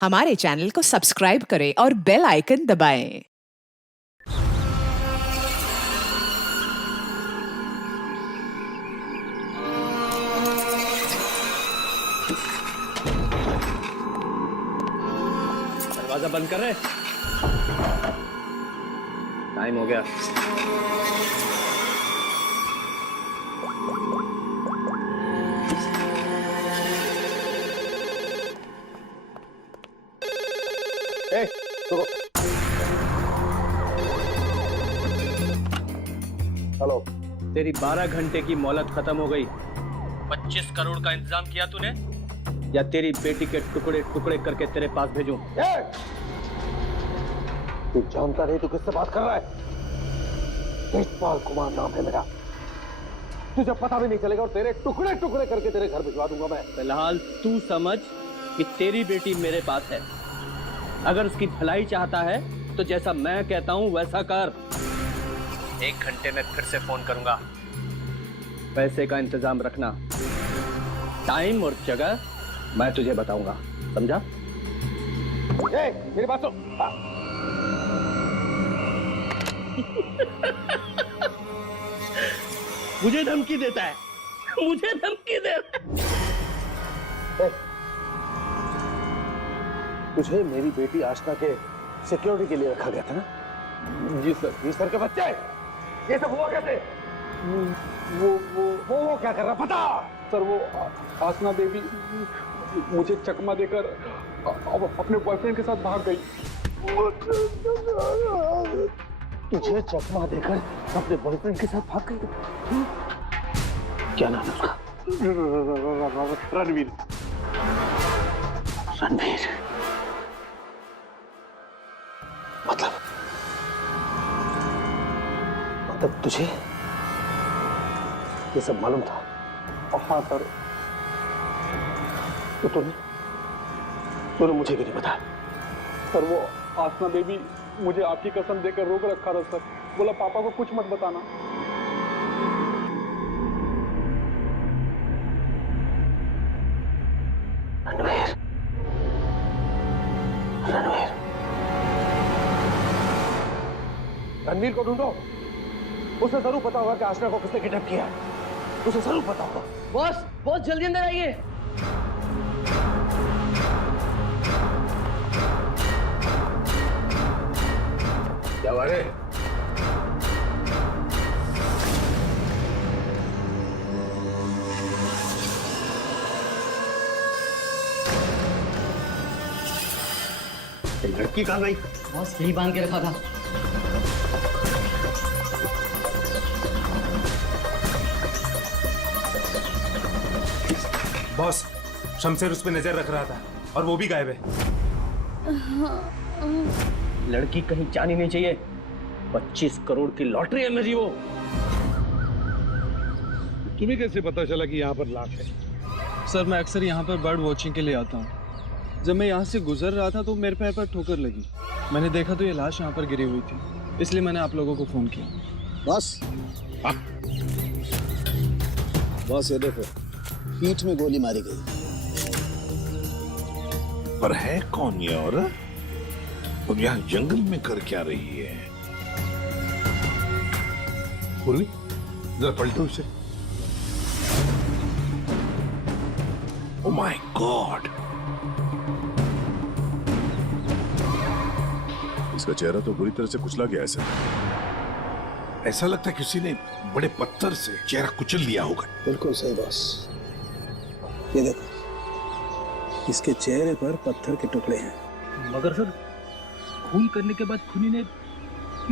हमारे चैनल को सब्सक्राइब करें और बेल आइकन दबाएं। दरवाजा बंद कर रहे। टाइम हो गया। रुको। हेलो। तेरी 12 घंटे की मोहलत खत्म हो गई। 25 करोड़ का इंतजाम किया तूने, या तेरी बेटी के टुकड़े टुकड़े करके तेरे पास भेजूं? तू जानता नहीं तू किससे बात कर रहा है? तेजपाल कुमार नाम है मेरा। तुझे पता भी नहीं चलेगा और तेरे टुकड़े टुकड़े करके तेरे घर भिजवा दूंगा मैं। फिलहाल तू समझ कि तेरी बेटी मेरे पास है। अगर उसकी भलाई चाहता है तो जैसा मैं कहता हूं वैसा कर। 1 घंटे में फिर से फोन करूंगा। पैसे का इंतजाम रखना। टाइम और जगह मैं तुझे बताऊंगा, समझा? मेरी बात सुन। मुझे धमकी देता है, मुझे धमकी दे रहा है। तुझे मेरी बेटी आशना के सिक्योरिटी के लिए रखा गया था ना? जी सर। जी सर के बच्चे, ये सब हुआ कैसे? वो क्या कर रहा पता? सर वो आसना देवी मुझे चकमा देकर अब अपने बॉयफ्रेंड के साथ भाग गई। तुझे चकमा देकर अपने बॉयफ्रेंड के साथ भाग गई? क्या नाम है उसका? रणवीर। रणवीर मतलब तुझे ये सब मालूम था? हाँ सर। तो तूने मुझे भी नहीं बताया? सर वो आसना बेबी मुझे आपकी कसम देकर रोक रखा था सर। बोला पापा को कुछ मत बताना। रणवीर, रणवीर, रणवीर को ढूंढो। उसे जरूर पता होगा कि आशना को किसने किडनैप किया है। उसे जरूर पता होगा। बॉस बॉस जल्दी अंदर आइए। क्या बात है? लड़की कहाँ गई? बॉस यही बांध के रखा था। बॉस, शमशेर उस पे नजर रख रहा था और वो भी गायब है। लड़की कहीं जानी नहीं चाहिए। 25 करोड़ की लॉटरी है मेरी वो। तुम्हें कैसे पता चला कि यहाँ पर लाश है? सर मैं अक्सर यहाँ पर बर्ड वॉचिंग के लिए आता हूँ। जब मैं यहाँ से गुजर रहा था तो मेरे पैर पर ठोकर लगी। मैंने देखा तो ये लाश यहाँ पर गिरी हुई थी, इसलिए मैंने आप लोगों को फोन किया। बॉस, बॉस ये देखो, पीठ में गोली मारी गई। पर है कौन ये औरत? और यहाँ जंगल में कर क्या रही है? पूर्वी, जरा पलटो इसे। Oh my God! इसका चेहरा तो बुरी तरह से कुचला गया है। ऐसा लगता है किसी ने बड़े पत्थर से चेहरा कुचल दिया होगा। बिल्कुल सही बॉस। ये देखो, इसके चेहरे पर पत्थर के टुकड़े हैं। मगर सर, खून करने के बाद खूनी ने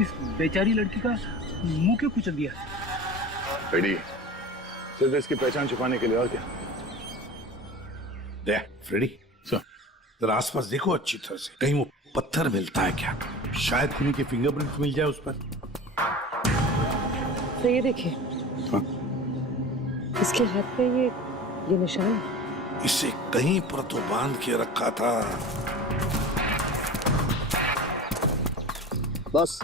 इस बेचारी लड़की का मुंह क्यों कुचल दिया? फ्रेडी, सिर्फ इसकी पहचान छुपाने के लिए, और क्या? देख फ्रेडी, जरा आसपास देखो अच्छी तरह से, कहीं वो पत्थर मिलता है क्या? शायद खूनी के फिंगरप्रिंट मिल जाए उस पर। तो ये देखिए, इसके हाथ पे ये निशान है। इसे कहीं पर तो बांध के रखा था। बॉस,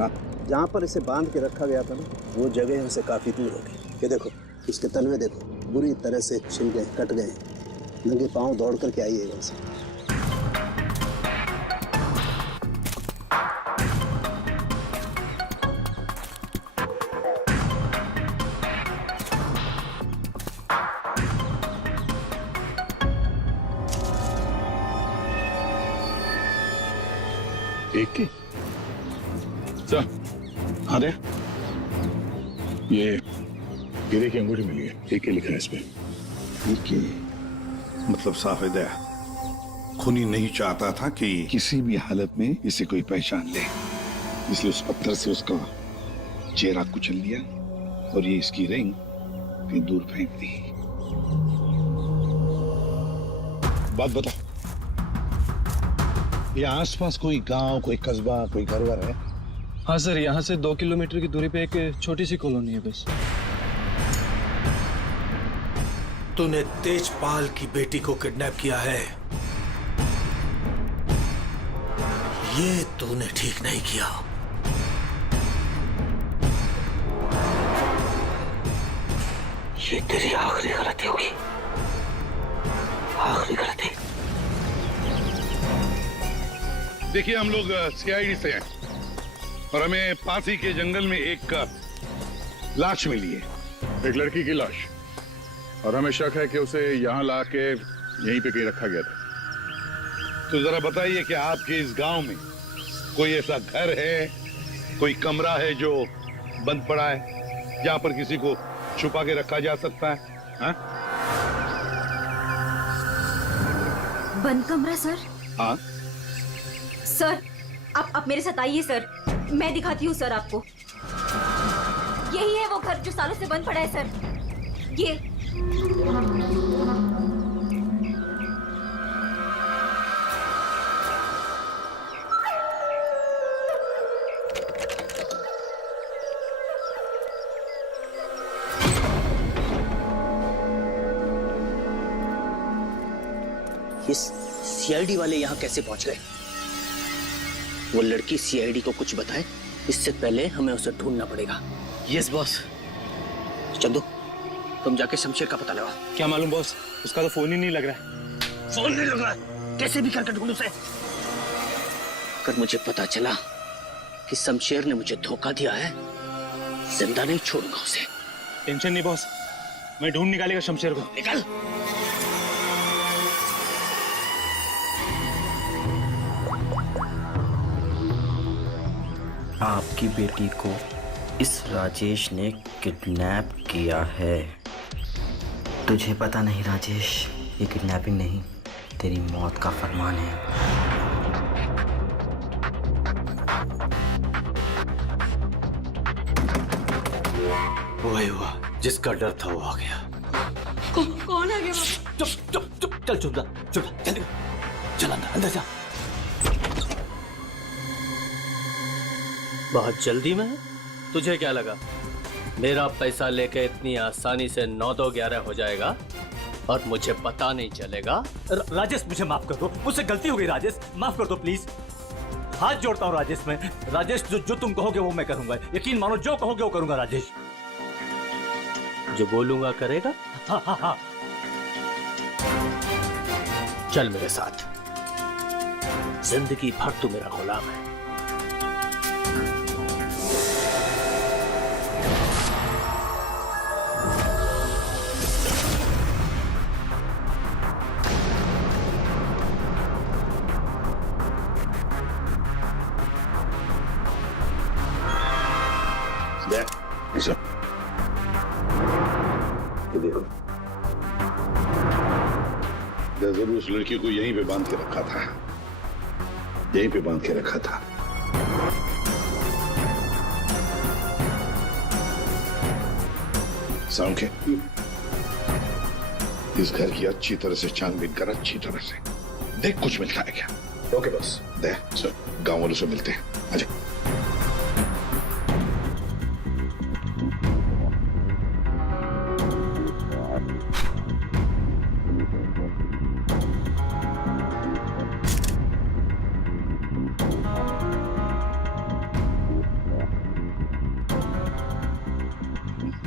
जहाँ पर इसे बांध के रखा गया था ना, वो जगह हमसे काफी दूर होगी। ये देखो, इसके तलवे देखो, बुरी तरह से छिल गए, कट गए। नंगे पांव दौड़ करके आई है इसे। एक की सर। हाँ दे, ये गिरे की अंगूठी मिली है, एक लिखा है इस पे। ठीक है, मतलब साफ है दया, खूनी नहीं चाहता था कि किसी भी हालत में इसे कोई पहचान ले, इसलिए उस पत्थर से उसका चेहरा कुचल लिया और ये इसकी रिंग फिर दूर फेंक दी। बात बता, ये आसपास कोई गांव, कोई कस्बा, कोई घर वर है? हाँ सर, यहाँ से 2 किलोमीटर की दूरी पे एक छोटी सी कॉलोनी है बस। तूने तेजपाल की बेटी को किडनैप किया है, ये तूने ठीक नहीं किया। ये तेरी आखिरी गलती होगी, आखिरी गलती। देखिए, हम लोग सीआईडी से हैं और हमें पासी के जंगल में एक लाश मिली है, एक लड़की की लाश, और हमें शक है कि उसे यहाँ ला के यहीं पे कहीं रखा गया था। तो जरा बताइए कि आपके इस गांव में कोई ऐसा घर है, कोई कमरा है जो बंद पड़ा है, जहां पर किसी को छुपा के रखा जा सकता है? हाँ? बंद कमरा सर? हाँ सर, आप मेरे साथ आइए सर, मैं दिखाती हूँ सर आपको। यही है वो घर जो सालों से बंद पड़ा है सर, ये। ये सीआईडी वाले यहाँ कैसे पहुंच गए? वो लड़की सीआईडी को कुछ बताए इससे पहले हमें उसे ढूंढना पड़ेगा। Yes boss. चंदू, तुम जाके शमशेर का पता लगाओ। क्या मालूम बॉस, उसका तो फोन ही नहीं लग रहा है। फोन नहीं लग रहा है? कैसे भी करके ढूंढ उसे। अगर मुझे पता चला कि शमशेर ने मुझे धोखा दिया है, जिंदा नहीं छोड़ूंगा उसे। टेंशन नहीं बॉस, मैं ढूंढ निकालेगा शमशेर को। निकल। आपकी बेटी को इस राजेश ने किडनैप किया है। तुझे पता नहीं राजेश, ये किडनैपिंग नहीं, तेरी मौत का फरमान है। वही हुआ, जिसका डर था वो आ गया। कौन आ गया? चुप चुप चुप, चल चुप जा, चुप चल, चल अंदर जा। बहुत जल्दी में? तुझे क्या लगा मेरा पैसा लेके इतनी आसानी से 9-2-11 हो जाएगा और मुझे पता नहीं चलेगा? राजेश, मुझे माफ कर दो, मुझसे गलती हो गई राजेश, माफ कर दो प्लीज। हाथ जोड़ता हूँ राजेश मैं। राजेश, जो तुम कहोगे वो मैं करूंगा, यकीन मानो, जो कहोगे वो करूंगा राजेश। जो बोलूंगा करेगा? हाँ हाँ हाँ। चल मेरे साथ, जिंदगी भर तू मेरा गुलाम है। ये देखो, जरूर उस लड़की को यहीं पे बांध के रखा था, यहीं पे बांध के रखा था। साउंड के इस घर की अच्छी तरह से छानबीन कर, अच्छी तरह से देख कुछ मिलता है क्या। Okay boss. दे गांव वालों से मिलते हैं, आजा।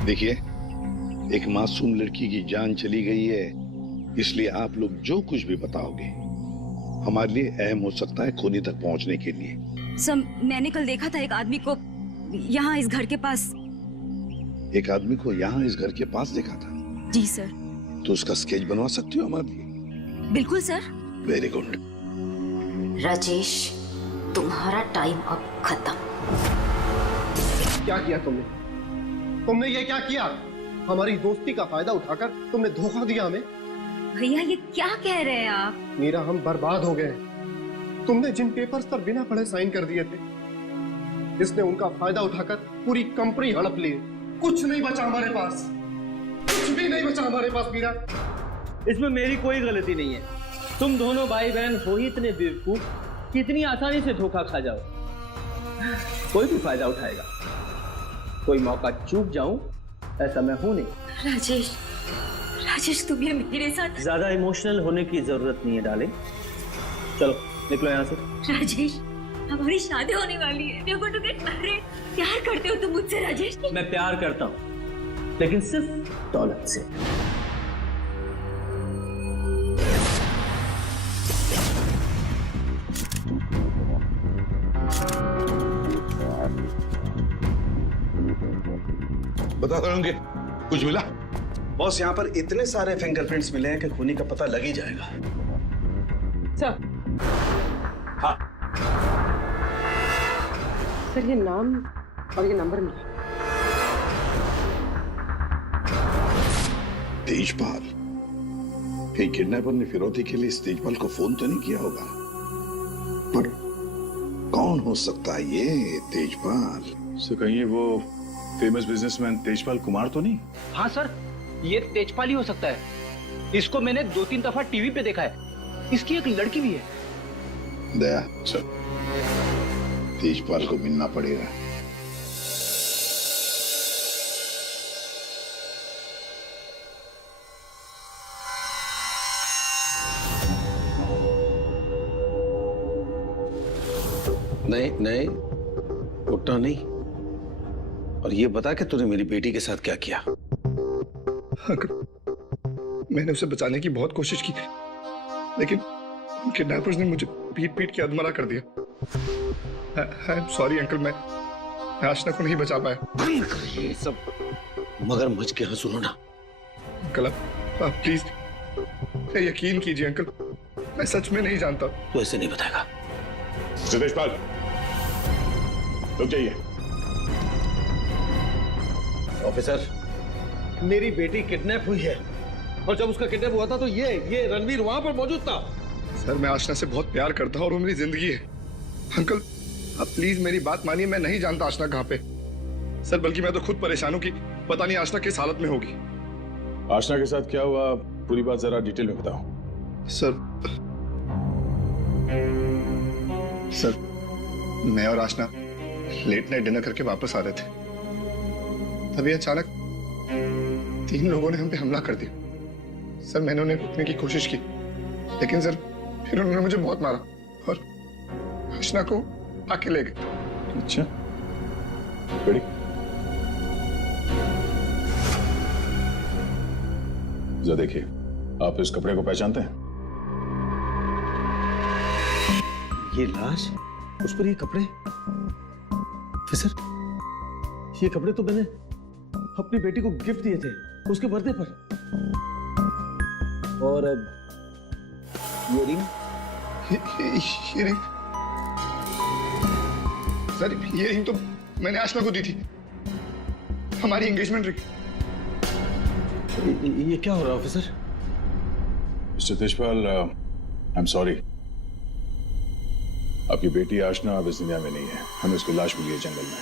देखिए, एक मासूम लड़की की जान चली गई है, इसलिए आप लोग जो कुछ भी बताओगे हमारे लिए अहम हो सकता है खूनी तक पहुंचने के लिए। सर, मैंने कल देखा था एक आदमी को यहाँ इस घर के पास। एक आदमी को यहाँ इस घर के पास देखा था? जी सर। तो उसका स्केच बनवा सकती हो हमारे लिए? बिल्कुल सर। Very good. राजेश, तुम्हारा टाइम अब खत्म। क्या किया तुमने? तुमने ये क्या किया? हमारी दोस्ती का फायदा उठाकर तुमने धोखा दिया हमें। भैया ये क्या कह रहे हैं आप? मीरा, हम बर्बाद हो गए। तुमने जिन पेपर्स पर बिना पढ़े साइन कर दिए थे, इसने उनका फायदा उठाकर पूरी कंपनी हड़प ली। कुछ नहीं बचा हमारे पास, कुछ भी नहीं बचा हमारे पास मीरा। इसमें मेरी कोई गलती नहीं है। तुम दोनों भाई बहन हो ही इतने बेवकूफ कि इतनी आसानी से धोखा खा जाओ। कोई भी फायदा उठाएगा, कोई मौका चूक जाऊं ऐसा मैं हूं नहीं। राजेश, राजेश तुम ये मेरे साथ। ज्यादा इमोशनल होने की जरूरत नहीं है डार्लिंग। चलो निकलो यहाँ से। राजेश, हमारी शादी होने वाली है। We're going to get married। प्यार करते हो तुम मुझसे राजेश? मैं प्यार करता हूँ, लेकिन सिर्फ दौलत से। बता रहे कुछ मिला? बॉस, यहाँ पर इतने सारे फिंगरप्रिंट्स मिले हैं कि खूनी का पता लग ही जाएगा। सर, हाँ, सर ये नाम और ये नंबर मिला। तेजपाल। कहीं किडनैपर ने फिरौती के लिए इस तेजपाल को फोन तो नहीं किया होगा, पर कौन हो सकता है ये तेजपाल? सर कहीं वो फेमस बिजनेसमैन तेजपाल कुमार तो नहीं? हाँ सर, ये तेजपाल ही हो सकता है। इसको मैंने 2-3 दफा टीवी पे देखा है। इसकी एक लड़की भी है। दया सर, तेजपाल को मिलना पड़ेगा। नहीं नहीं, उठना नहीं। और ये बता कि तूने मेरी बेटी के साथ क्या किया? मैंने उसे बचाने की बहुत कोशिश की, लेकिन किडनैपर्स ने मुझे पीट पीट के अधमरा कर दिया। आई एम सॉरी अंकल, मैं आशना को नहीं बचा पाया। ये सब मगरमच्छ के यहाँ सुनो ना। अंकल आप प्लीज यकीन कीजिए अंकल, मैं सच में नहीं जानता। तू ऐसे नहीं बताएगा। तेजपाल रुक जाइए। ऑफिसर, मेरी बेटी किडनैप हुई है, और जब उसका किडनैप हुआ था तो ये रणवीर वहां पर मौजूद था। सर मैं आशना से बहुत प्यार करता हूँ और वो मेरी जिंदगी है। अंकल आप प्लीज मेरी बात मानिए, मैं नहीं जानता आशना कहाँ पे। सर बल्कि मैं तो खुद परेशान हूँ कि पता नहीं आशना किस हालत में होगी। आशना के साथ क्या हुआ, पूरी बात जरा डिटेल में बताओ। सर मैं और आशना लेट नाइट डिनर करके वापस आ रहे थे, तभी अचानक 3 लोगों ने हम पे हमला कर दिया। सर मैंने उन्हें रोकने की कोशिश की, लेकिन सर फिर उन्होंने मुझे बहुत मारा और आशना को आके ले गए। अच्छा, बड़ी जरा देखिए, आप इस कपड़े को पहचानते हैं? ये लाश, उस पर ये कपड़े। सर ये कपड़े तो मैंने अपनी बेटी को गिफ्ट दिए थे उसके बर्थडे पर। और अब ये रिंग। सर ये रिंग तो मैंने आशना को दी थी, हमारी एंगेजमेंट रिंग। ये क्या हो रहा है officer? Mister Tejpal, I am sorry, आपकी बेटी आशना अब इस दुनिया में नहीं है। हमें उसकी लाश मिली है जंगल में।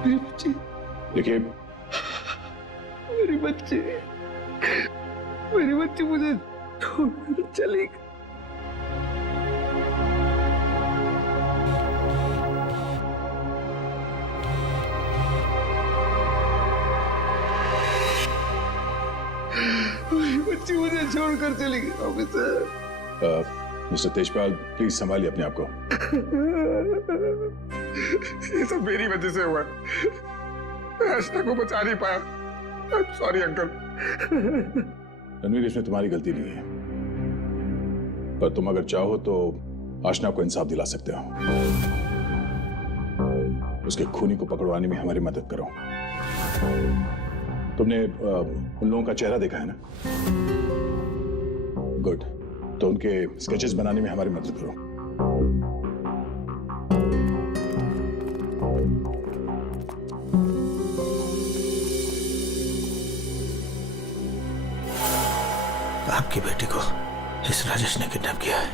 मेरी बच्ची, देखिए मेरी बच्ची, मेरी बच्ची मुझे छोड़कर चली गई। मेरी बच्ची मुझे छोड़कर चली गई ऑफिसर। मिस्टर तेजपाल प्लीज संभालिए अपने आप को। ये सब मेरी वजह से हुआ, मैं आशना को बचा नहीं पाया। Sorry uncle. रणवीर, इसमें तुम्हारी गलती नहीं है, पर तुम अगर चाहो तो आशना को इंसाफ दिला सकते हो। उसके खूनी को पकड़वाने में हमारी मदद करो। तुमने उन लोगों का चेहरा देखा है ना? गुड, तो उनके स्केचेस बनाने में हमारी मदद करो। आपकी बेटी को इस राजेश ने किडनैप किया है।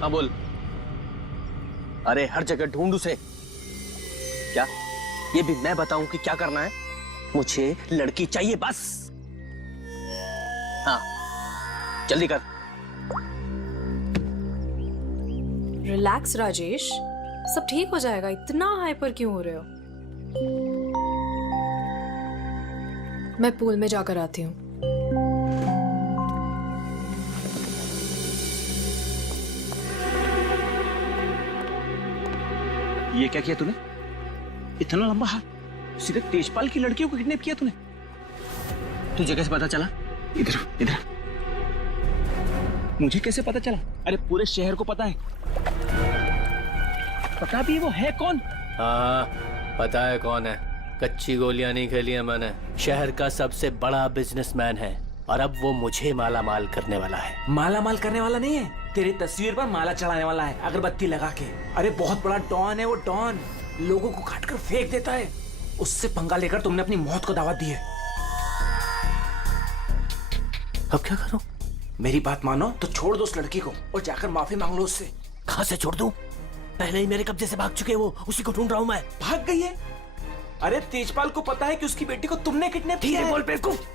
हाँ बोल। अरे हर जगह ढूंढ उसे। क्या ये भी मैं बताऊं कि क्या करना है? मुझे लड़की चाहिए बस। हाँ जल्दी कर। रिलैक्स राजेश, सब ठीक हो जाएगा। इतना हाइपर क्यों हो रहे हो? मैं पूल में जाकर आती हूँ। ये क्या किया तूने? इतना लंबा हाथ, सीधे तेजपाल की लड़कियों को किडनैप किया तूने? तुझे कैसे पता चला? इधर इधर। मुझे कैसे पता चला? अरे पूरे शहर को पता है। पता भी वो है कौन? हाँ पता है कौन है। कच्ची गोलियां नहीं खेली है मैंने। शहर का सबसे बड़ा बिजनेसमैन है और अब वो मुझे माला माल करने वाला है। माला माल करने वाला नहीं है, तेरी तस्वीर पर माला चढ़ाने वाला है, अगरबत्ती लगा के। अरे बहुत बड़ा डॉन है वो। डॉन लोगों को काट कर फेंक देता है। उससे पंगा लेकर तुमने अपनी मौत को दावत दी है। अब क्या करूं? मेरी बात मानो तो छोड़ दो उस लड़की को और जाकर माफी मांग लो उससे। कहां से छोड़ दूं? पहले ही मेरे कब्जे से भाग चुके हैं वो। उसी को ढूंढ रहा हूं मैं। भाग गई है? अरे तेजपाल को पता है कि उसकी बेटी को तुमने किडनैप किया है। बोल बेवकूफ।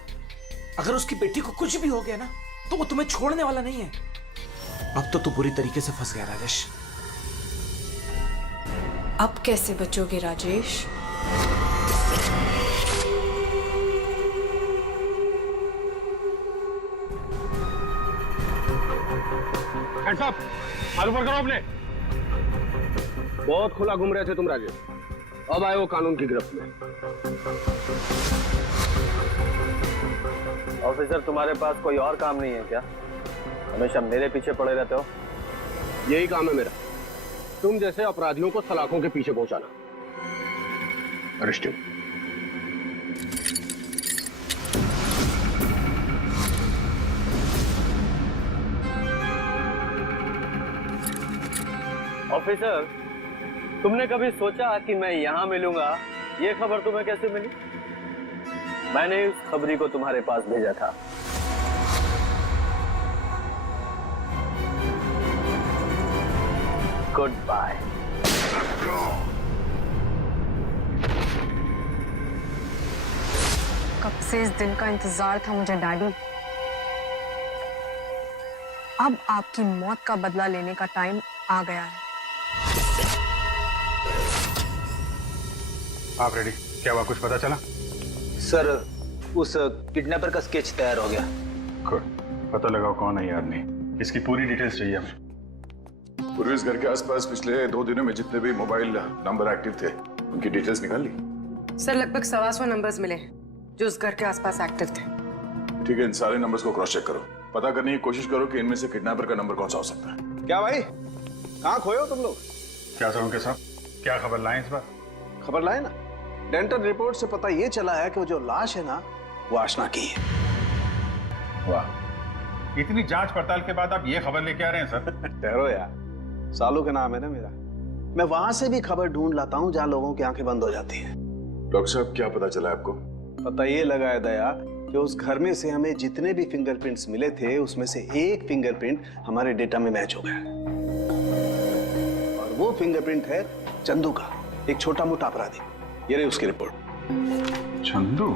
अगर उसकी बेटी को कुछ भी हो गया ना तो वो तुम्हें छोड़ने वाला नहीं है। अब तो तू बुरी तरीके से फंस गया राजेश। अब कैसे बचोगे राजेश? हैंड्स अप, हाथ ऊपर करो अपने। बहुत खुला घूम रहे थे तुम राजेश, अब आए हो कानून की गिरफ्त में। ऑफिसर तुम्हारे पास कोई और काम नहीं है क्या? हमेशा मेरे पीछे पड़े रहते हो। यही काम है मेरा, तुम जैसे अपराधियों को सलाखों के पीछे पहुंचाना। अरेस्टेड। ऑफिसर, तुमने कभी सोचा कि मैं यहां मिलूंगा? ये खबर तुम्हें कैसे मिली? मैंने उस खबरी को तुम्हारे पास भेजा था। Goodbye. कब से इस दिन का इंतजार था मुझे डैडी। अब आपकी मौत का बदला लेने का टाइम आ गया है। आप रेडी? क्या हुआ, कुछ पता चला? सर, उस किडनैपर का स्केच तैयार हो गया। गुड, पता लगाओ कौन है ये आदमी। इसकी पूरी डिटेल्स चाहिए हमें। पूर्वी इस घर के आसपास पिछले 2 दिनों में जितने भी मोबाइल नंबर एक्टिव थे उनकी डिटेल्स निकाल ली? सर लगभग 125 नंबर्स मिले जो उस घर के आसपास एक्टिव थे। ठीक है, इन सारे नंबर्स को क्रॉस चेक करो। पता करने की कोशिश करो कि इनमें से किडनैपर का नंबर कौन सा हो सकता है। क्या भाई, कहाँ खोए हो तुम लोग? क्या सर उनके साथ? क्या खबर लाए इस बार? खबर लाए ना, डेंटल रिपोर्ट से पता ये चला है कि वो जो लाश है ना, वो आशना की है। वाह, इतनी जांच पड़ताल के बाद आप ये खबर लेके आ रहे हैं सर? ठहरो यार, सालू का नाम है ना मेरा। मैं वहां से भी खबर ढूंढ लाता हूँ जहाँ लोगों की आंखें बंद हो जाती हैं। डॉक्टर साहब, क्या पता चला आपको? पता ये लगा है दया कि उस घर में से हमें जितने भी फिंगरप्रिंट्स मिले थे उसमें से एक फिंगरप्रिंट हमारे डेटा में मैच हो गया, और वो फिंगरप्रिंट है चंदू का, एक छोटा मोटा अपराधी। ये रही उसकी रिपोर्ट। चंदू?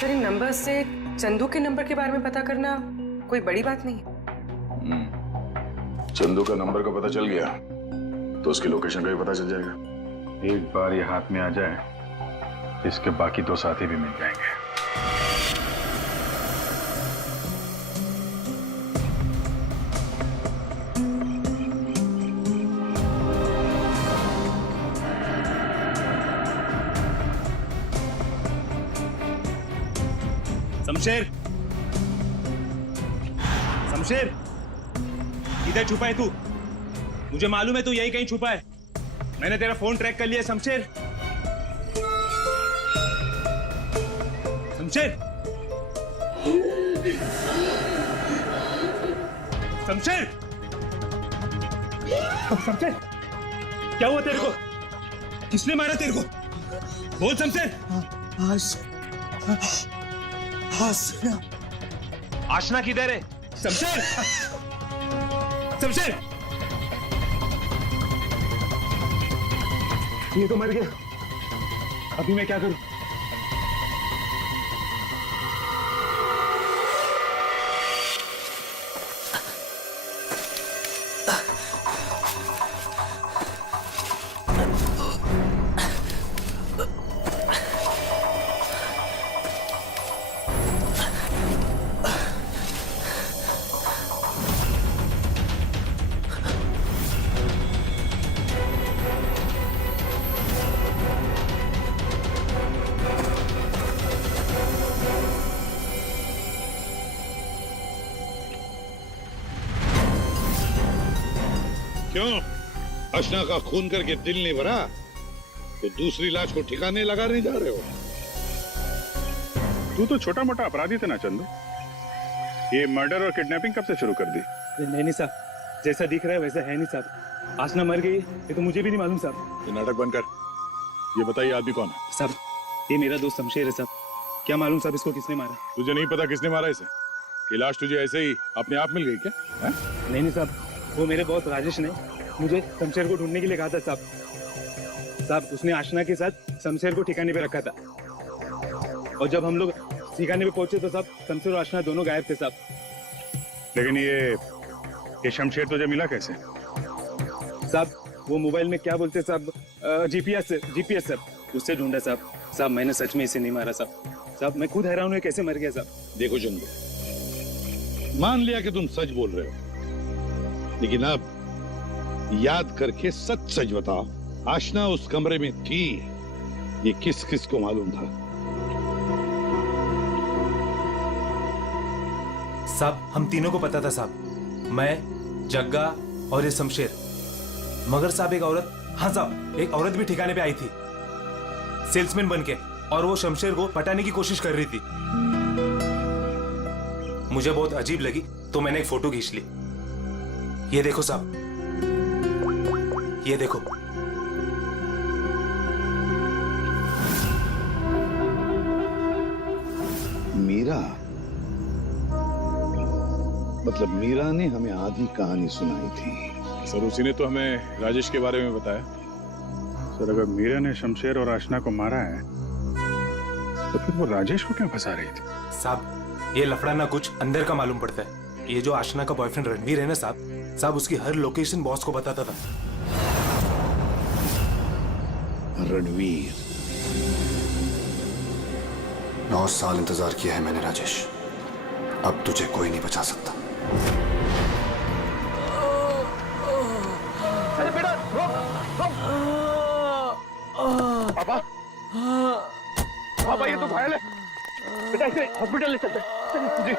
सर इन नंबर से चंदू के नंबर के बारे में पता करना कोई बड़ी बात नहीं है। चंदू का नंबर का पता चल गया तो उसकी लोकेशन का भी पता चल जाएगा। एक बार ये हाथ में आ जाए, इसके बाकी 2 साथी भी मिल जाएंगे। शमशेर, शमशेर, इधर छुपा है तू? मुझे मालूम है तू यही कहीं छुपा है। मैंने तेरा फोन ट्रैक कर लिया शमशेर। शमशेर, शमशेर, शमशेर, क्या हुआ तेरे को? किसने मारा तेरे को? बोल शमशेर। आशना किधर है? शमशेर, शमशेर, ये तो मर गया। अभी मैं क्या करूं? क्यों? आशना का खून करके दिल नहीं भरा तो दूसरी लाश को ठिकाने लगाने जा रहे हो? तू तो छोटा मोटा अपराधी थे ना चंदू। ये मर्डर और किडनैपिंग कब से शुरू कर दी? नहीं साहब, जैसा दिख रहा है वैसा है नहीं साहब। आशना मर गई ये तो मुझे भी नहीं मालूम साहब। ये नाटक बंद कर। ये बताइए आदमी कौन है? साहब ये मेरा दोस्त शमशेर है साहब। क्या मालूम साहब इसको किसने मारा? तुझे नहीं पता किसने मारा इसे? ये लाश तुझे ऐसे ही अपने आप मिल गई क्या? है? नहीं साहब, वो मेरे बॉस राजेश ने मुझे शमशेर को ढूंढने के लिए कहा था साहब। साहब उसने आशना के साथ शमशेर को ठिकाने पे रखा था और जब हम लोग ठिकाने पे पहुंचे तो साहब शमशेर और आशना दोनों गायब थे साहब। लेकिन ये शमशेर तुझे मिला कैसे? साहब वो मोबाइल में क्या बोलते साहब, जीपीएस सर, उससे ढूंढा साहब। साहब मैंने सच में इसे नहीं मारा साहब। साहब मैं खुद हैरान हूँ कैसे मर गया साहब। देखो चंदू, मान लिया कि तुम सच बोल रहे हो, लेकिन अब याद करके सच सच बताओ, आशना उस कमरे में थी, ये किस किस को मालूम था? साहब हम तीनों को पता था साहब, मैं, जग्गा और ये शमशेर। मगर साहब एक औरत, हाँ साहब एक औरत भी ठिकाने पे आई थी सेल्समैन बनके, और वो शमशेर को पटाने की कोशिश कर रही थी। मुझे बहुत अजीब लगी तो मैंने एक फोटो खींच ली। ये देखो साहब, ये देखो। मीरा, मतलब मीरा ने हमें आधी कहानी सुनाई थी। सर उसी ने तो हमें राजेश के बारे में बताया। सर अगर मीरा ने शमशेर और आशना को मारा है तो फिर वो राजेश को क्यों फंसा रही थी? साहब ये लफड़ा ना कुछ अंदर का मालूम पड़ता है। ये जो आशना का बॉयफ्रेंड रणवीर है ना साहब, उसकी हर लोकेशन बॉस को बताता था। रणवीर, 9 साल इंतजार किया है मैंने राजेश, अब तुझे कोई नहीं बचा सकता। अरे बेटा रोक, पापा, पापा ये तो घायल है बेटा, इसे हॉस्पिटल ले चलते हैं। जी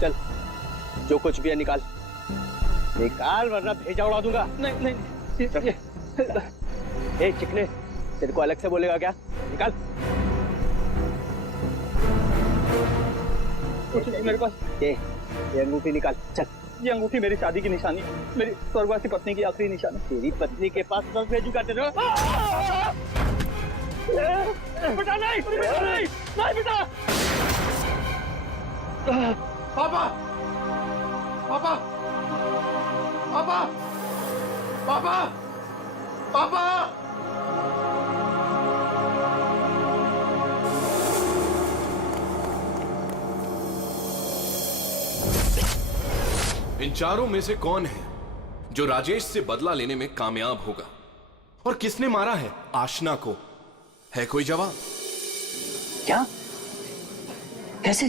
चल, जो कुछ भी है निकाल वरना भेजा उड़ा दूंगा। नहीं ए चिकने, तेरे को अलग से बोलेगा क्या? निकाल। मेरे पास ये अंगूठी निकाल। चल, ये अंगूठी मेरी शादी की निशानी, मेरी स्वर्गवासी पत्नी की आखिरी निशानी। तेरी पत्नी के पास बस भेजूंगा तेरे। बेटा नहीं बेटा। पापा, पापा, पापा, पापा, पापा। इन चारों में से कौन है जो राजेश से बदला लेने में कामयाब होगा? और किसने मारा है आशना को? है कोई जवाब? क्या? कैसे?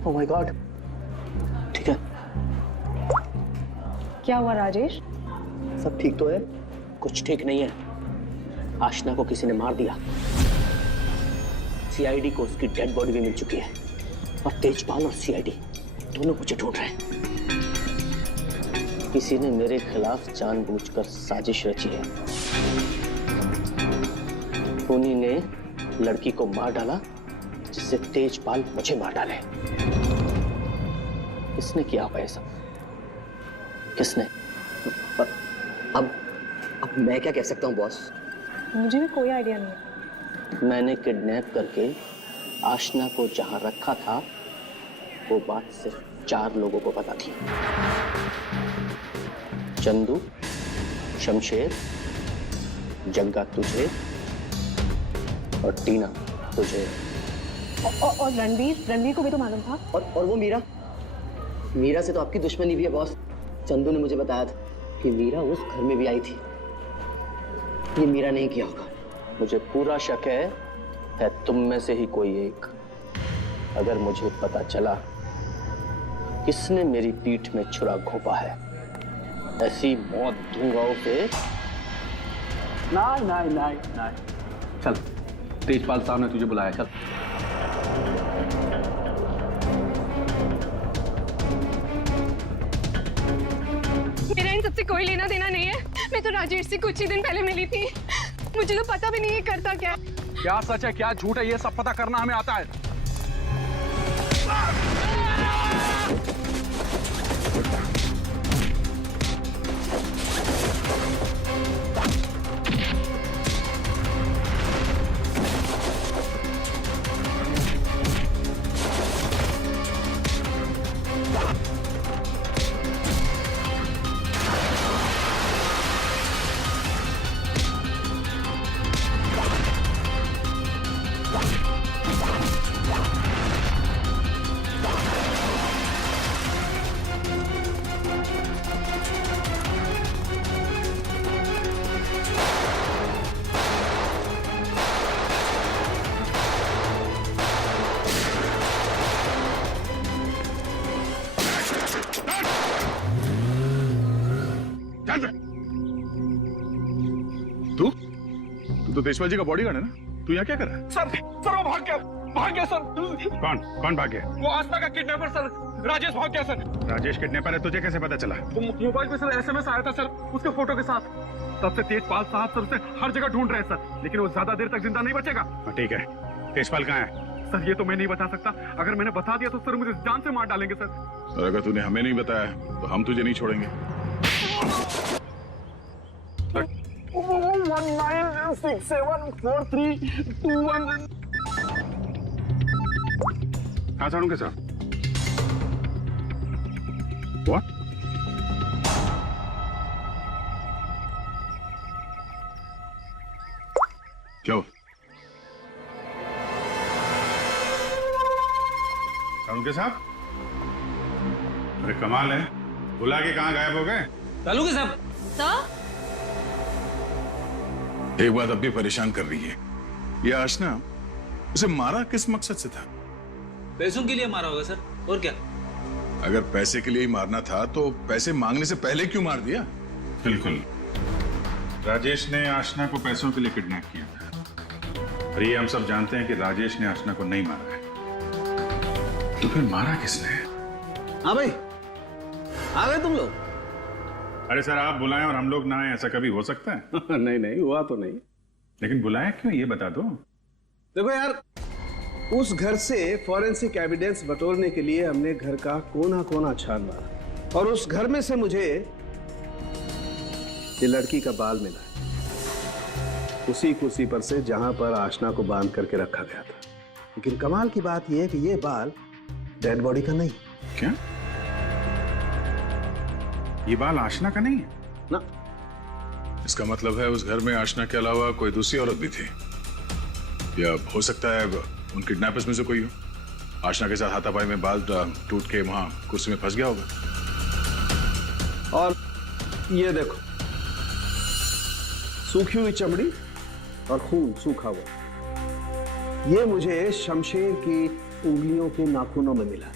Oh my God. ठीक है। क्या हुआ राजेश? सब ठीक तो है? कुछ ठीक नहीं है। आशना को किसी ने मार दिया। सीआईडी को उसकी डेड बॉडी भी मिल चुकी है और तेजपाल और सीआईडी दोनों मुझे ढूंढ रहे हैं। किसी ने मेरे खिलाफ जानबूझकर साजिश रची है। उन्हीं ने लड़की को मार डाला जिससे तेजपाल मुझे मार डाले। किसने किया होगा ये सब? किसने? अब मैं क्या कह सकता हूँ बॉस? मुझे भी कोई आइडिया नहीं है। मैंने किडनैप करके आशना को जहां रखा था वो बात सिर्फ 4 लोगों को पता थी। चंदू, शमशेर, जग्गा तुझे और टीना तुझे। और रणवीर को भी तो मालूम था। और वो मीरा से तो आपकी दुश्मनी भी है बॉस। चंदू ने मुझे बताया था कि मीरा उस घर में भी आई थी। ये मीरा नहीं किया होगा। मुझे पूरा शक है तुम में से ही कोई एक। अगर मुझे पता चला किसने मेरी पीठ में छुरा घोंपा है, ऐसी मौत दूंगा उसे। नहीं। चल, तेजपाल साहब ने तुझे बुलाया, चल। मेरा इन सबसे कोई लेना देना नहीं है। मैं तो राजेश से कुछ ही दिन पहले मिली थी। मुझे तो पता भी नहीं है करता क्या। क्या सच है क्या झूठ है ये सब पता करना हमें आता है। तू तो तेजपाल जी का बॉडीगार्ड है ना? तू यहाँ क्या कर रहा है? सर वो भाग गया सर। कौन भाग गया? वो आस्था का किडनैपर सर, राजेश भाग गया सर। राजेश किडनैपर है, तुझे कैसे पता चला? मोबाइल पे सर एसएमएस आया था सर, उसके फोटो के साथ। तब से तेजपाल साहब सर उसे हर जगह ढूंढ रहे हैं सर, लेकिन वो ज्यादा देर तक जिंदा नहीं बचेगा। ठीक है, तेजपाल कहाँ है? सर ये तो मैं नहीं बता सकता। अगर मैंने बता दिया तो सर मुझे जान से मार डालेंगे सर। और अगर तूने हमें नहीं बताया तो हम तुझे नहीं छोड़ेंगे। 19674321। हाँ साड़ू के साथ What? क्या हुआ? साड़ू के साथ? अरे कमाल है, बुला के कहाँ गायब हो गए? चालू के साहब। एक बात अब भी परेशान कर रही है, ये आशना उसे मारा किस मकसद से था? पैसों के लिए मारा होगा सर, और क्या? अगर पैसे के लिए ही मारना था तो पैसे मांगने से पहले क्यों मार दिया? बिल्कुल, राजेश ने आशना को पैसों के लिए किडनैप किया था, और ये हम सब जानते हैं कि राजेश ने आशना को नहीं मारा है। तो फिर मारा किसने? हाँ भाई, आ गए तुम लोग? अरे सर, आप बुलाएं और हम लोग ना आए, ऐसा कभी हो सकता है? नहीं हुआ तो नहीं। लेकिन बुलाया क्यों, ये बता दो। देखो यार, उस घर से फॉरेंसिक एविडेंस बटोरने के लिए हमने घर का कोना कोना छान मारा, और उस घर में से मुझे ये लड़की का बाल मिला, उसी कुर्सी पर से जहां पर आशना को बांध करके रखा गया था। लेकिन कमाल की बात यह है कि ये बाल डेड बॉडी का नहीं। क्या? ये बाल आशना का नहीं है ना? इसका मतलब है उस घर में आशना के अलावा कोई दूसरी औरत भी थी, या हो सकता है उन किडनैपर्स में से कोई हो। आशना के साथ हाथापाई में बाल टूट के वहां कुर्सी में फंस गया होगा। और ये देखो, सूखी हुई चमड़ी और खून सूखा हुआ, ये मुझे शमशेर की उंगलियों के नाखूनों में मिला।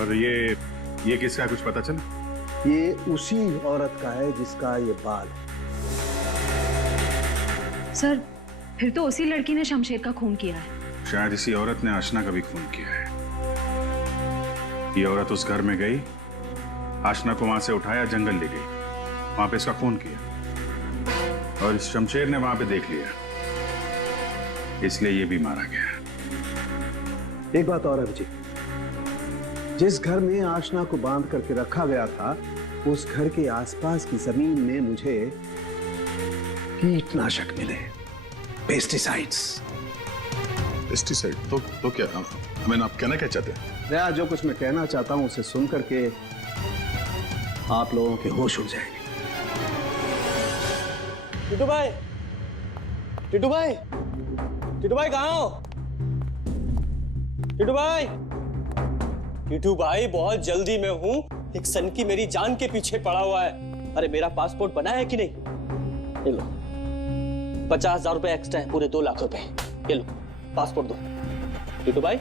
और ये किसका, कुछ पता चला? ये उसी औरत का है जिसका ये बाल है। सर, फिर तो उसी लड़की ने शमशेर का खून किया है। शायद इसी औरत ने आशना का भी खून किया है। ये औरत उस घर में गई, आशना को वहां से उठाया, जंगल ले गई, वहां पे इसका खून किया और इस शमशेर ने वहां पे देख लिया, इसलिए ये भी मारा गया। एक बात और है अभिजीत, जिस घर में आशना को बांध करके रखा गया था, उस घर के आसपास की जमीन में मुझे कीटनाशक मिले, पेस्टिसाइड्स। पेस्टिसाइड? तो क्या मैंने आप कहना क्या चाहते हैं? दया, जो कुछ मैं कहना चाहता हूं उसे सुन करके आप लोगों के होश उड़ जाएंगे। टिटू भाई, टिटू भाई, टिटू भाई कहाँ हो? टिटू भाई, टिटू भाई बहुत जल्दी में हूँ, एक सनकी मेरी जान के पीछे पड़ा हुआ है। अरे मेरा पासपोर्ट बना है कि नहीं? ये लो 50,000 रुपए एक्स्ट्रा है, पूरे 2 लाख रुपए। ये लो पासपोर्ट दो। टिटू भाई,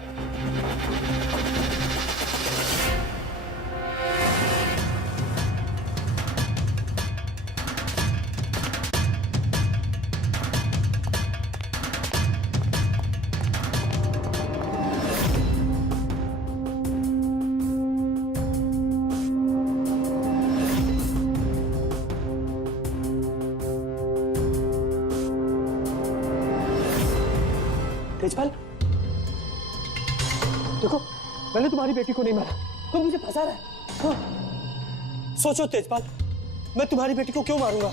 तेजपाल, देखो मैंने तुम्हारी बेटी को नहीं मारा, तुम मुझे फंसा रहा है। हाँ। सोचो तेजपाल, मैं तुम्हारी बेटी को क्यों मारूंगा?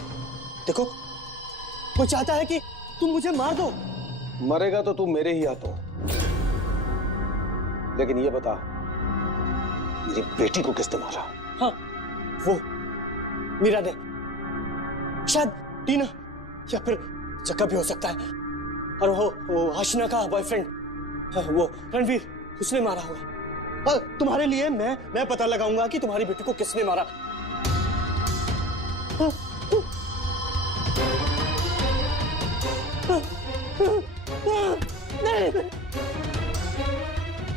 देखो वो चाहता है कि तुम मुझे मार दो। मरेगा तो तू मेरे ही हाथों, लेकिन ये बता, मेरी बेटी को किसने मारा? हाँ, वो मीरा ने, शायद टीना या फिर जक्का भी हो सकता है, और वो आशना का बॉयफ्रेंड, वो रणवीर, उसने मारा होगा। और तुम्हारे लिए मैं पता लगाऊंगा कि तुम्हारी बेटी को किसने मारा।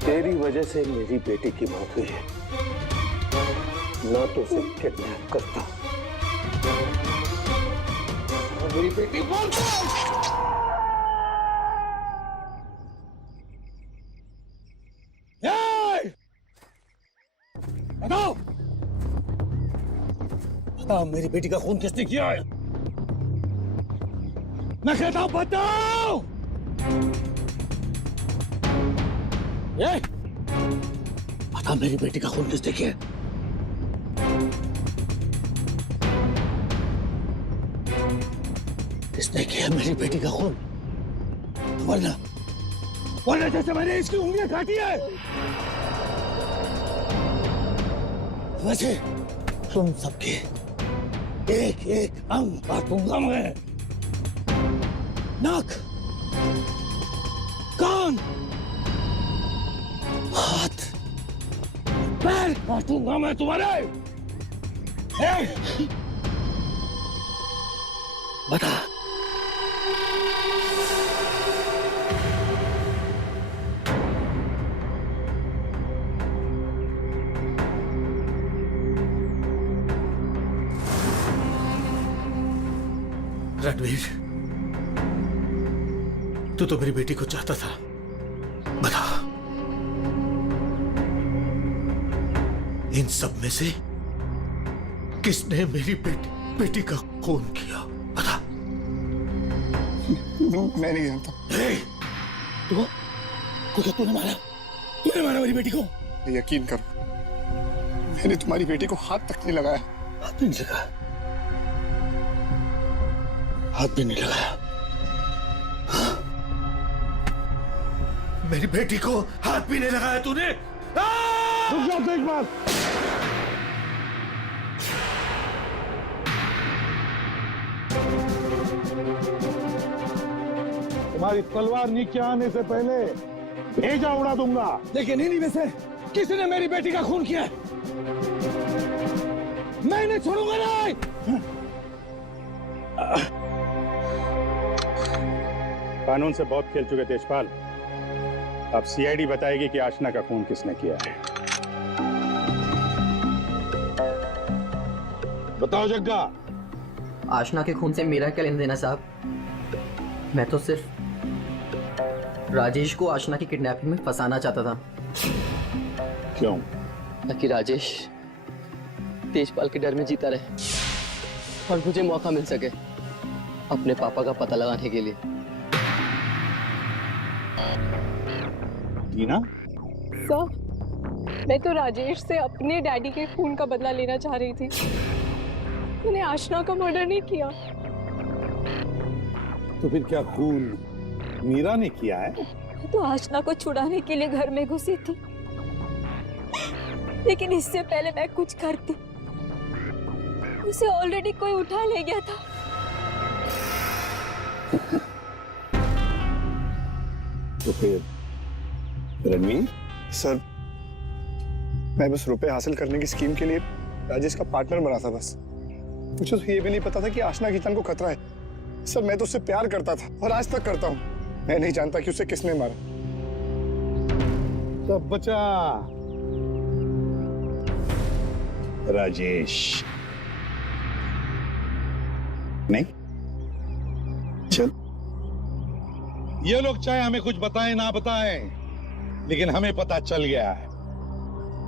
तेरी वजह से मेरी बेटी की मौत हुई है, ना तो उसे किडनैप करता और मेरी बेटी बताओ, बताओ मेरी बेटी का खून किसने किया है? मैं कहता हूं बताओ। ये बता, मेरी बेटी का खून किसने किया? किसने किया मेरी बेटी का खून? वरना जैसे मैंने इसकी उंगलियां काटी है, वैसे तुम सबके एक एक अंग काटूंगा मैं। नाक, कान, हाथ, पैर काटूंगा मैं तुम्हारे। बता, रणवीर, तू तो मेरी बेटी को चाहता था, बता, इन सब में से किसने मेरी बेटी का खून किया? बता। मैं नहीं जानता। तूने मारा मेरी बेटी को? यकीन करो, मैंने तुम्हारी बेटी को हाथ तक नहीं लगाया। हाथ भी नहीं लगाया? हाथ भी नहीं लगाया? मेरी बेटी को हाथ भी नहीं लगाया तूने? रुक जाओ तेजपाल। तुम्हारी तलवार नीचे आने से पहले भेजा उड़ा दूंगा। लेकिन इन्हीं में से किसी ने मेरी बेटी का खून किया है। मैं नहीं छोड़ूंगा नहीं। कानून से बहुत खेल चुके तेजपाल, अब सीआईडी बताएगी कि आशना का खून किसने किया है। बताओ जग्गा। आशना के खून से मेरा क्या लेना देना साहब? मैं तो सिर्फ राजेश को आशना की किडनैपिंग में फंसाना चाहता था। क्यों? ताकि राजेश तेजपाल के डर में जीता रहे और मुझे मौका मिल सके अपने पापा का पता लगाने के लिए। टीना? सर, मैं तो राजेश से अपने डैडी के खून का बदला लेना चाह रही थी। मैंने आशना का मर्डर नहीं किया। तो फिर क्या खून मीरा ने किया है? तो आशना को छुड़ाने के लिए घर में घुसी थी, लेकिन इससे पहले मैं कुछ करती उसे ऑलरेडी कोई उठा ले गया था। तो फिर रणवीर? सर, मैं बस रुपए हासिल करने की स्कीम के लिए राजेश का पार्टनर बना था बस। मुझे तो ये भी नहीं पता था कि आशना की जान को खतरा है। सर, मैं तो उससे प्यार करता था और आज तक करता हूँ। मैं नहीं जानता कि उसे किसने मारा। सब बचा राजेश। नहीं चल, ये लोग चाहे हमें कुछ बताएं ना बताएं, लेकिन हमें पता चल गया है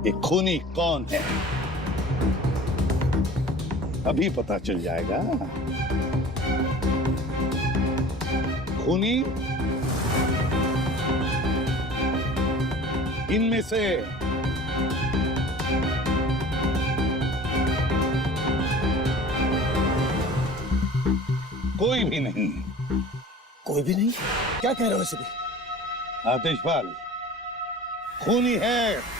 ये खूनी कौन है। अभी पता चल जाएगा। खूनी इनमें से कोई भी नहीं। कोई भी नहीं? क्या कह रहे हो इसे भी? आतिशपाल खूनी है।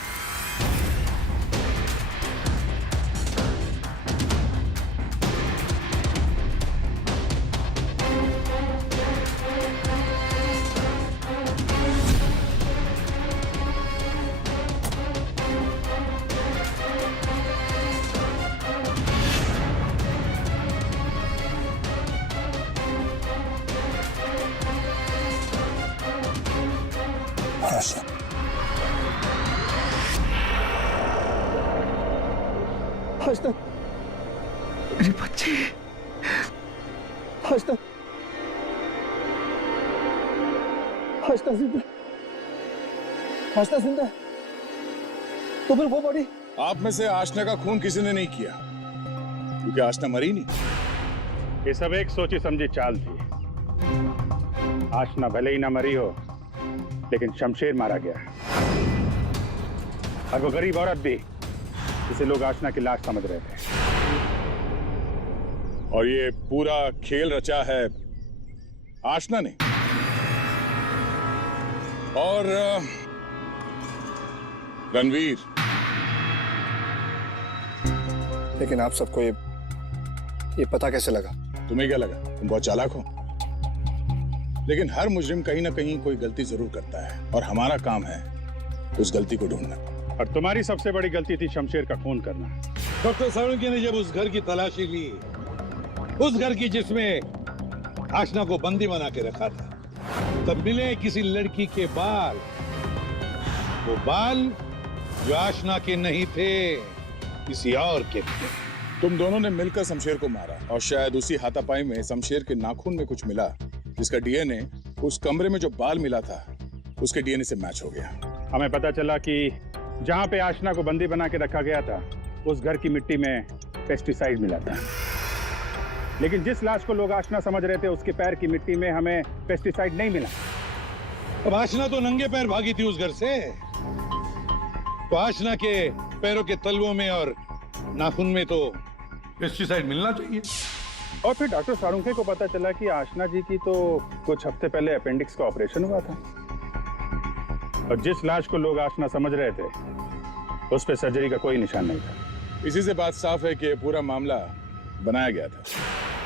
आशना, मेरे बच्चे। आशना, आशना जिंदा। आशना जिंदा। तो फिर वो बॉडी? आप में से आशना का खून किसी ने नहीं किया, क्योंकि आशना मरी नहीं। ये सब एक सोची समझी चाल थी। आशना भले ही ना मरी हो, लेकिन शमशेर मारा गया। और वो गरीब औरत भी, जिसे लोग आशना की लाश समझ रहे थे। और ये पूरा खेल रचा है आशना ने। और रणवीर। लेकिन आप सबको ये पता कैसे लगा? तुम्हें क्या लगा तुम बहुत चालाक हो? लेकिन हर मुजरिम कहीं ना कहीं कोई गलती जरूर करता है, और हमारा काम है उस गलती को ढूंढना। और तुम्हारी सबसे बड़ी गलती थी शमशेर का खून करना। डॉक्टर सालुंके ने जब उस घर की तलाशी ली, उस घर की जिसमें आशना को बंदी बना के रखा था, तब मिले किसी लड़की के बाल। वो बाल जो आशना के नहीं थे, किसी और के थे। तुम दोनों ने मिलकर शमशेर को मारा, और शायद उसी हाथापाई में शमशेर के नाखून में कुछ मिला, जिसका डीएनए उस कमरे में जो बाल मिला था उसके डीएनए से मैच हो गया। हमें पता चला कि जहां पे आशना को बंदी बना के रखा गया था, उस घर की मिट्टी में पेस्टिसाइड मिला था। लेकिन जिस लाश को लोग आशना समझ रहे थे, उसके पैर की मिट्टी में हमें पेस्टिसाइड नहीं मिला। अब आशना तो नंगे पैर भागी थी उस घर से, तो आशना के पैरों के तलवों में और नाखून में तो पेस्टिसाइड मिलना चाहिए। और फिर डॉक्टर सालुंके को पता चला कि आशना जी की तो कुछ हफ्ते पहले अपेंडिक्स का ऑपरेशन हुआ था, और जिस लाश को लोग आशना समझ रहे थे, उस पे सर्जरी का कोई निशान नहीं था। इसी से बात साफ है कि पूरा मामला बनाया गया था।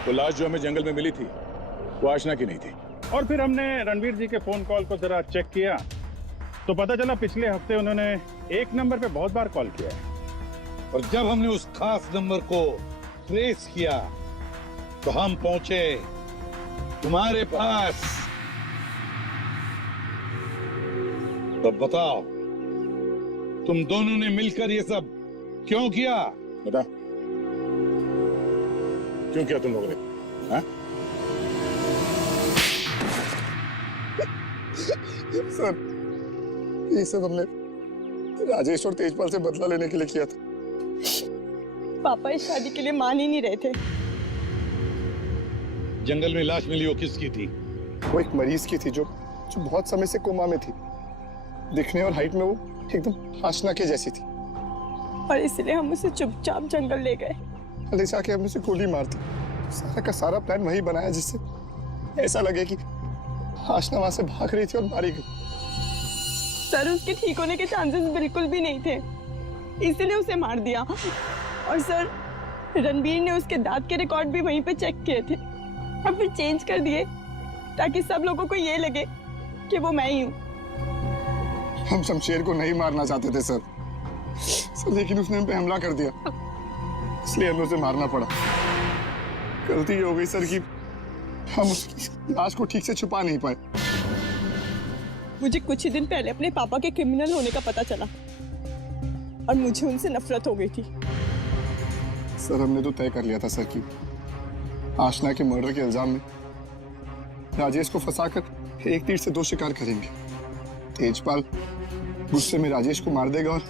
तो लाश जो हमें जंगल में मिली थी, वो आशना की नहीं थी। और फिर हमने रणवीर जी के फोन कॉल को जरा चेक किया, तो पता चला पिछले हफ्ते उन्होंने एक नंबर पे बहुत बार कॉल किया है। और जब हमने उस खास नंबर को ट्रेस किया, तो हम पहुंचे तुम्हारे पास। तो बताओ, तुम दोनों ने मिलकर ये सब क्यों किया? बता, क्यों किया तुम लोगों ने? हाँ? सर, ये सब हमने राजेश और तेजपाल से बदला लेने के लिए किया था। पापा इस शादी के लिए मान ही नहीं रहे थे। जंगल में लाश मिली, वो किसकी थी? वो एक मरीज की थी जो बहुत समय से कोमा में थी। दिखने और हाइट में वो एकदम आशना के जैसी थी। और इसलिए हम उसे चुपचाप जंगल ले गए। ले जाके हमने उसे गोली मार दी। सारा का सारा प्लान वही बनाया जिससे ऐसा लगे कि आशना वहां से भाग रही थी और मारी गई। सर, उसके ठीक होने के चांसेस बिल्कुल भी नहीं थे, इसलिए उसे मार दिया। और सर, रणबीर ने उसके दांत के रिकॉर्ड भी वहीं पे चेक किए थे और फिर चेंज कर दिए ताकि सब लोगों को ये लगे कि वो मैं ही हूँ। हम शमशेर को नहीं मारना चाहते थे सर, लेकिन उसने हम पे हमला कर दिया, इसलिए हमें उसे मारना पड़ा। गलती ये हो गई सर कि हम उसकी लाश को ठीक से छुपा नहीं पाए। मुझे कुछ ही दिन पहले अपने पापा के क्रिमिनल होने का पता चला और मुझे उनसे नफरत हो गई थी। सर, हमने तो तय कर लिया था सर कि आशना के मर्डर के इल्जाम में राजेश को फंसाकर एक तीर से दो शिकार करेंगे। तेजपाल गुस्से में राजेश को मार देगा और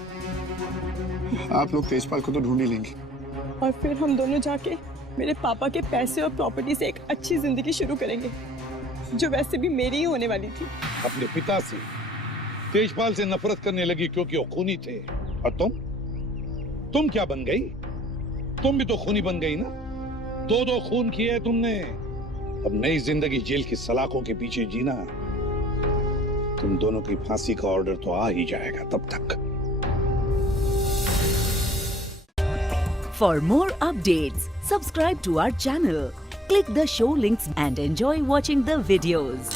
आप लोग तेजपाल को तो ढूंढ ही लेंगे। और फिर हम दोनों जाके मेरे पापा के पैसे और प्रॉपर्टी से एक अच्छी जिंदगी शुरू करेंगे, जो वैसे भी मेरी ही होने वाली थी। अपने पिता से, तेजपाल से नफरत करने लगी क्योंकि वो खूनी थे। और तुम क्या बन गई? तुम भी तो खूनी बन गई ना। दो खून किए है तुमने। अब नई जिंदगी जेल की सलाखों के पीछे जीना। तुम दोनों की फांसी का ऑर्डर तो आ ही जाएगा तब तक। For more updates, subscribe to our channel, click the show links and enjoy watching the videos.